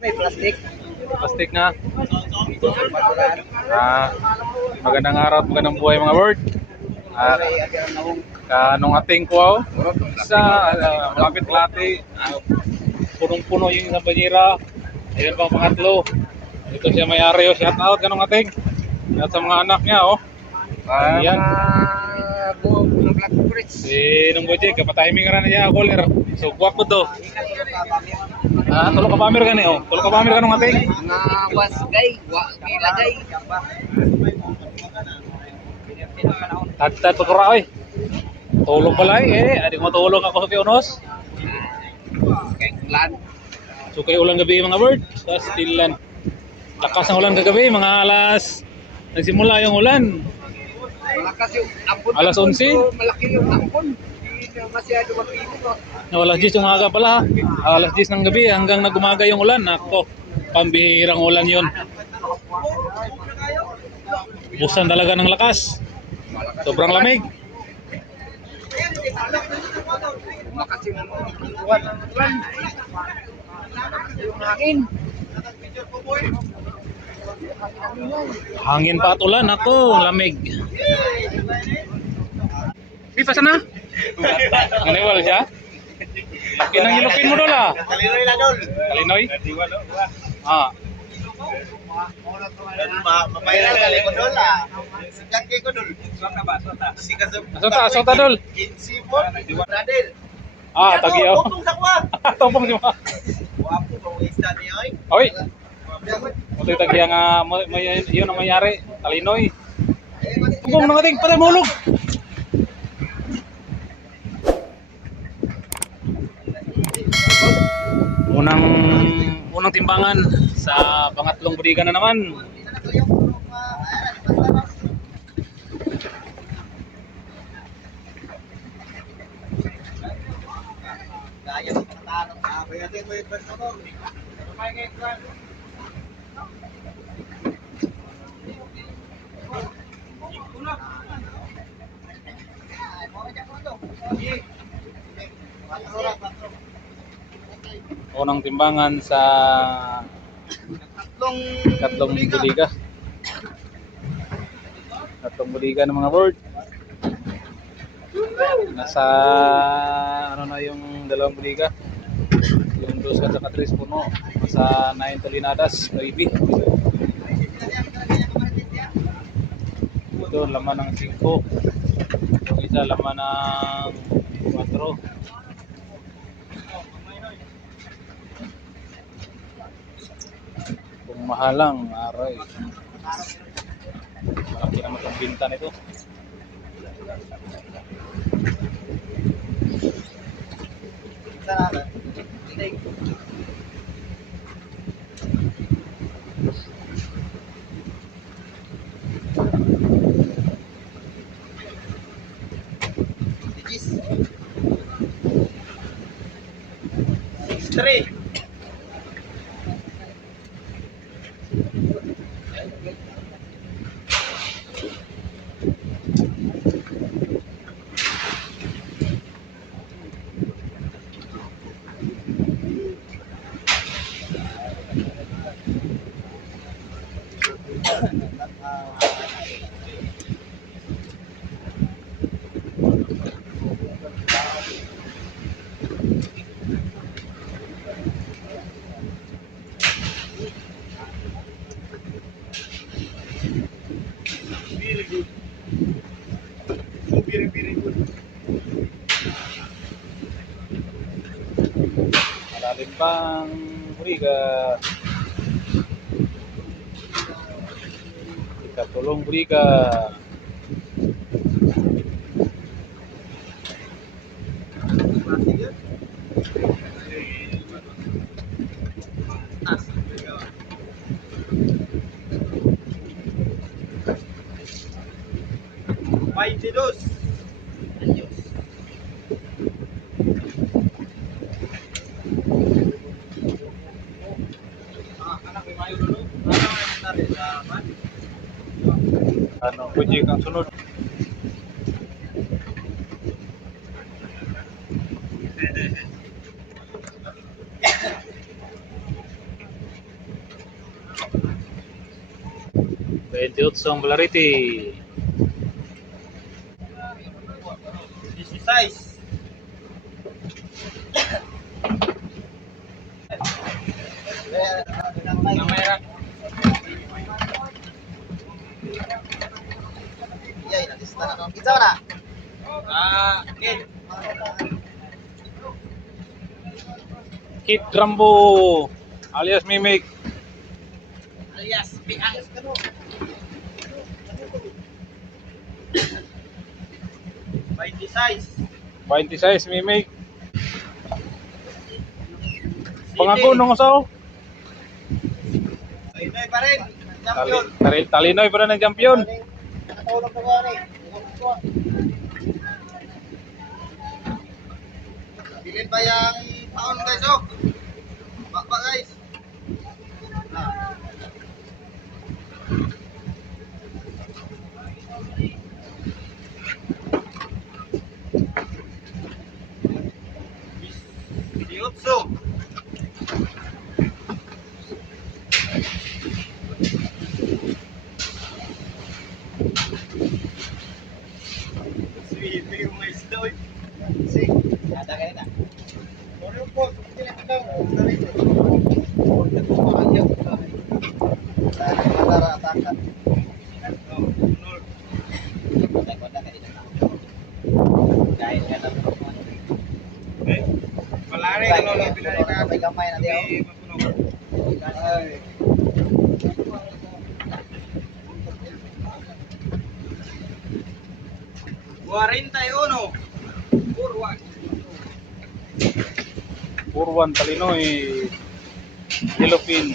May plastic. Plastic nga. Magandang araw at magandang buhay mga bird. Kanong ating kuwaw sa malapit lati. Punong-puno yung sa banyera. Ayun pang pangatlo. Ito siya may-ari. Shout out kanong ating. At sa mga anak niya Ayan. Mga black bridge. Si nung boje kapatiming ra na niya caller. So guwapo to. Tulo ka pamir gani Tulo ka pamir kanong ating. Mga wasgay, gilagay. Tagtad pa kura oy. Tulong balay adi mo tulong ako sa Pionos. Kay ulan. So kay ulan gabi mga bird sa stilan. Lakas ng ulan kagabi mga alas nagsimula yung ulan. Malakas yung ampon. Alas 11? Malaki yung ampon. Hindi na masyado mapito. Alas 10 yung aga pala. Alas 10 ng gabi hanggang nagumaga yung ulan. Ako, pambihirang ulan yun. Busan talaga ng lakas. Sobrang lamig. Malakas yung ulan. Yung hangin. Hangin pa at ulan. Ako, lamig. Di pa sana? Nganiwal siya? Laki ng ilupin mo doon Kalinoy na doon. Kalinoy? Mapairal ka ko doon Sikat kayo ko doon. Sota ba? Sota. Sota dol. Kinsipon. Radel. Tagiyaw. Tupong sa kuwa. Tupong si mga. Wapo, mga isda niya oy. Oy. Ito yung tagiya nga, yun ang mayari. Kalinoy. Tupong ng ating patay mulog. Unang timbangan sa pangatlong budigan na naman. Kaya mo patatanong ka. Kaya din mo yung first mo. Unang timbangan sa tatlong budiga. Tatlong budiga ng mga bird. Nasa ano na yung dalawang budiga. Yung 2 at saka 3 puno. Nasa 9 tolinadas, baby. Ito laman ng 5. Yung isa laman ng 4. Kung mahalang, aray. Malaki naman ang binta nito. Three. Very good. Malalim pang budiga. Ikatulong budiga. Dos. Ano, budiga kang sunod. 28 ang Valerity. 16. Yay, nalista na nung pizza na. Okay. Kid Rambo alias Mimic. Alias, alias kano. 26 Mimic. Pangako nung usaw. Ayun pa rin. Champion. Talinoy pa rin ang champion. Nakatulong pa ba rin? Bilin ba yung taon guys oh? Bakba guys. Diotso. Sweet, yung mga isda oy. Si, ada kayo na. Oreo po, sila ka daw. Para atakan. Kain ka na. Malari kalau lo pinari na may gamay na diyo. Ay. Purwan Talinoy. Yellowfin.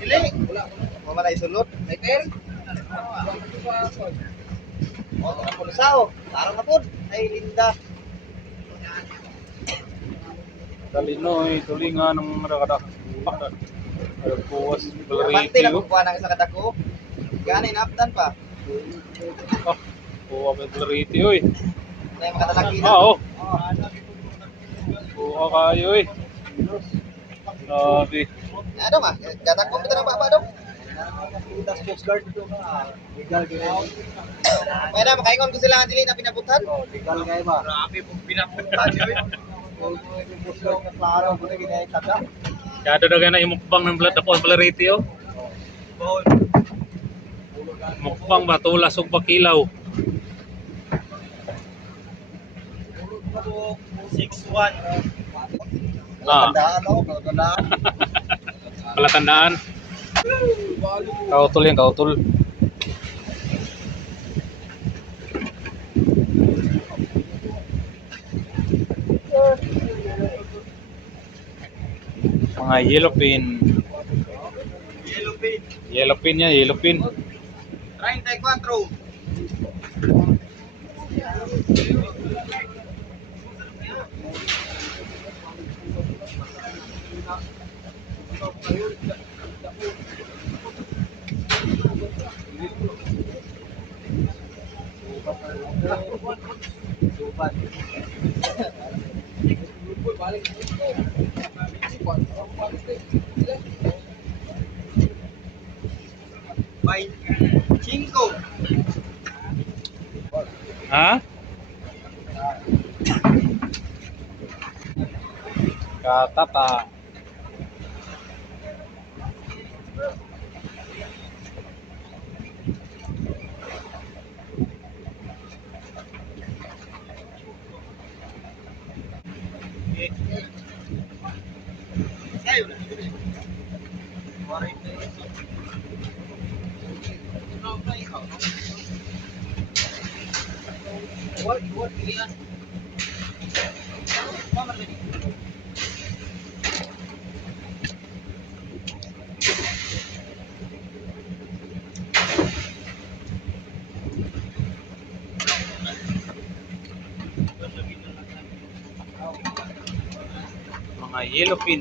Dili. Wala na isulot. Meter. Oh, na po sao. Tarang na po. Ay linda. Talinoy, tulingan ng nakada. Puwas Pante na Valerity. kukuha ng isa kadako. Gani naptan pa. Ah, puwa Valerity oy. Na yung makatalaki na. Ah, oh. Puwa kayo oy. Grabe. Ano ma? Kadako kita ng baba dong. Pwede makaingon ko sila nga dili na pinabutan. Legal kay ba? Grabe pong pinabutan yun. Kado na gana yung mukbang ng blood ako Valerity oh. Mukbang ba tulas ug pakilaw. 6-1. Ah, Tandaan ako, tandaan. palatandaan. Kautol yan, kautol. Mga yellowfin. Yellowfin. Yellowfin yan, yellowfin. 34. By 5. Ha? Katata. Sayo na. Mga yellowfin.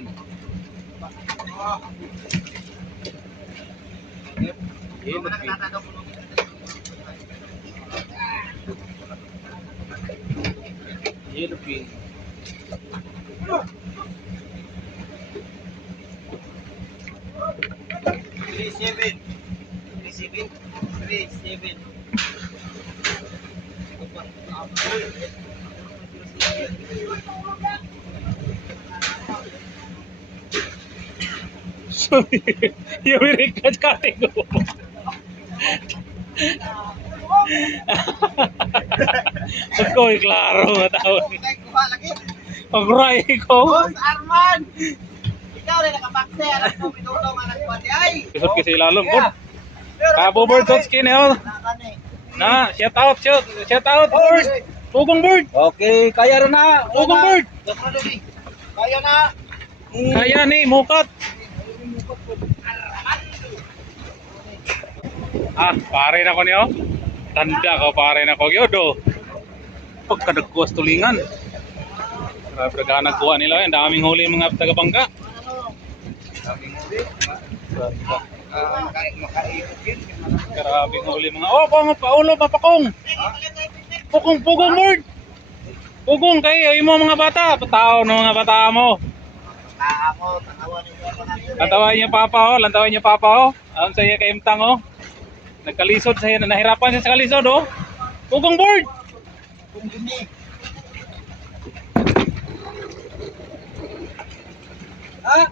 Yellowfin. Yellowfin. Three seven. 37. 37. So, yung record cutting ko. Ako, klaro nga tao. Kuha lagi. Pag-ray ko. Boss Arman! Ikaw rin nakapakse. Anak ko, pinutong anak ko. Ay! Kisot kasi ilalom. Kabo board coach kini oh. Na, shout out, shout out board. Pugong board. Okay, kaya rin na. Pugong board. Kaya na. Kaya ni mukat. Ah, pare na ko niyo. Tanda ko pare na ko gyud oh. Pagkadagkos tulingan. Grabe ka nagkuha nila, ang daming huli yung mga taga-bangka. Karabing huli mga. Oh, paulo papakong. Pugong board. Pugong kayo imo mga bata, patao ng mga bata mo. Lantawan niya papa oh, lantawan niya papa oh. Ayon sa iya kay Imtang oh. Nagkalisod sa iya, nahirapan siya sa kalisod oh. Pugong board. Ha?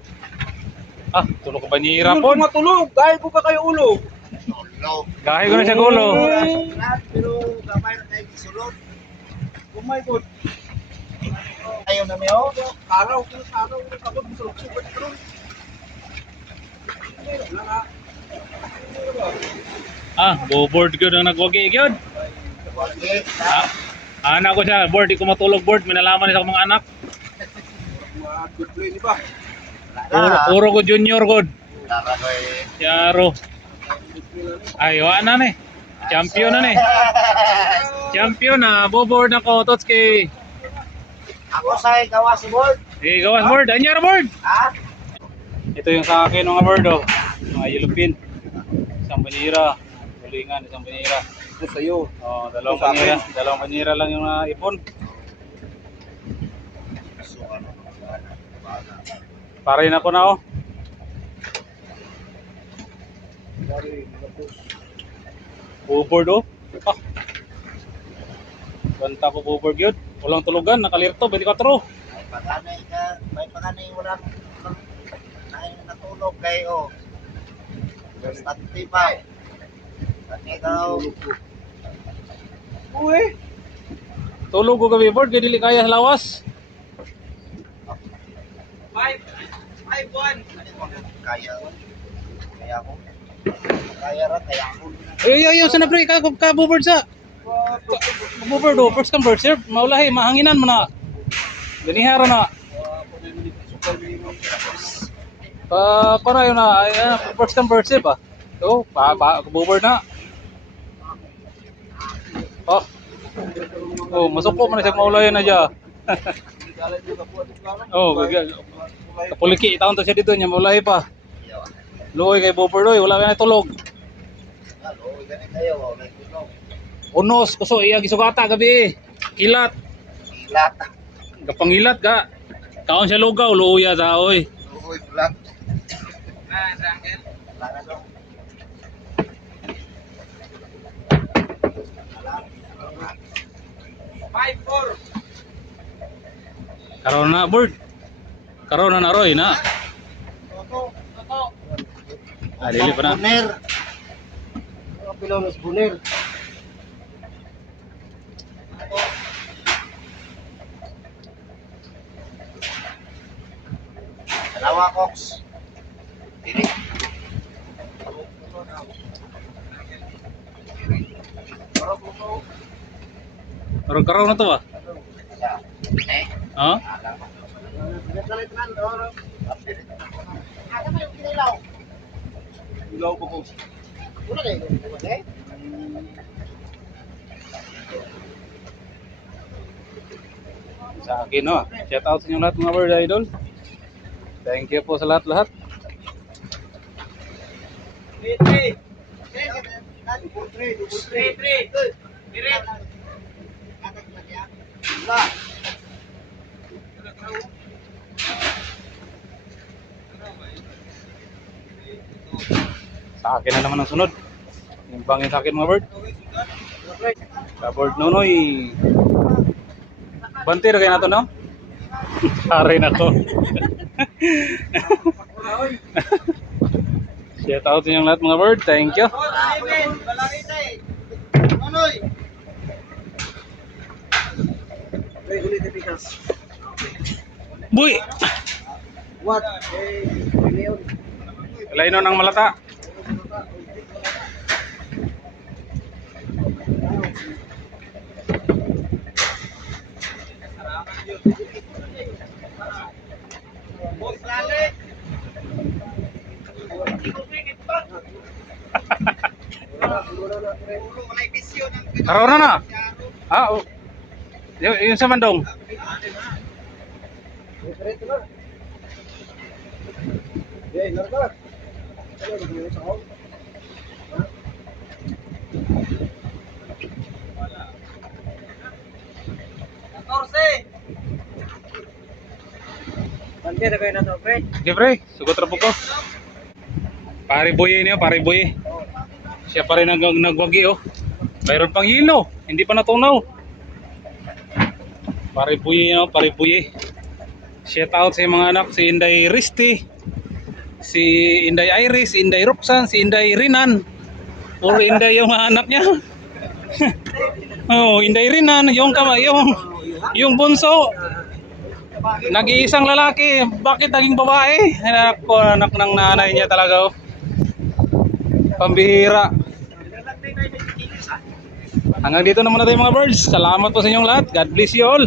Ah, tulog ka ba niya hirapon? Matulog, dahil ko ka kayo ulo. Gahi ko na siya gulo. Pero gamay na tayo gisulod. Oh my God. Ayaw na may oh. Araw ko kabot sulod ko. Ah, board gyud ang nagwagi gyud. Ah, anak ko siya, board, di ko matulog board, minalaman niya sa mga anak. Good play ni ba? Puro ko junior god. Yaro. Ay, wa na ni. Champion na ni. Champion na, board ako, Totski. Ako sa gawa si board. Eh, gawas board, anyar board. Ha? Ito yung sa akin mga board oh. Mga yellow pin. Isang banira. Tulingan, isang banira. Ito sa'yo. Oh, dalawang banira lang yung ipon. Parin ako na oh. Board oh. Ah. Banta ko board yun. Walang tulugan, nakalirto, 24. May paganay walang natulog kayo. Bastante pa. Pati daw. Uy. Tulog ko gabi board, dili kaya sa lawas. 5-1. Kaya ko. Kaya ako. Ay, sana pre, ka board sa. Board oh, first come first serve. Maulahi, mahanginan mo na. Ganihara na. Para yun na, first come first serve ah. So, board na. Oh. Oh, masuko man siya maulahi na siya. Oh, kapuliki itaon to siya dito niya, maulahi pa. Luoy kay board oy, wala ka na tulog. Luoy ganit kayo, wala tulog. Unos, kuso iya gisugata gabi. Kilat. Ilat. Kapangilat ka. Kaon siya lugaw, luya sa oy. Luoy bulag. Rangel. Langan 5-4. Karon na board. Karon na naroy na. Toto. Ah, dili pa na. Buner. Pilonos buner. Dalawa Cox. Dili. Karon na to ah. Ha? Ilaw po ko. Sa akin no. Shout out sa inyo lahat mga bird idol. Thank you po sa lahat-lahat. 3-3. Akin na naman ang sunod. Yung bangin sa akin mga bird. Ka-bird Nonoy. Bantir kayo na to, no? Pare na to. Shout out sa inyong lahat mga bird. Thank you. Buy! What? Laino ng malata. Araw na na. Ah, oh. Yung sa Mandong. Bandir na kayo na to, pre. Okay, pre. Sugot ra po ko. Pare Boy niyo, pare Boy. Siya pa rin nagwagi, oh. Mayroon pang hilo. Hindi pa natunaw. Pare Boy niyo, pare Boy. Shout out sa mga anak, si Inday Risti, si Inday Iris, Inday Roxanne, si Inday Rinan. Puro Inday yung mga anak niya. Oh, Inday Rinan, yung bunso. Nag-iisang lalaki, bakit naging babae? Anak ko, anak ng nanay niya talaga, oh. Pambihira. Hanggang dito naman na tayo mga birds. Salamat po sa inyong lahat. God bless you all.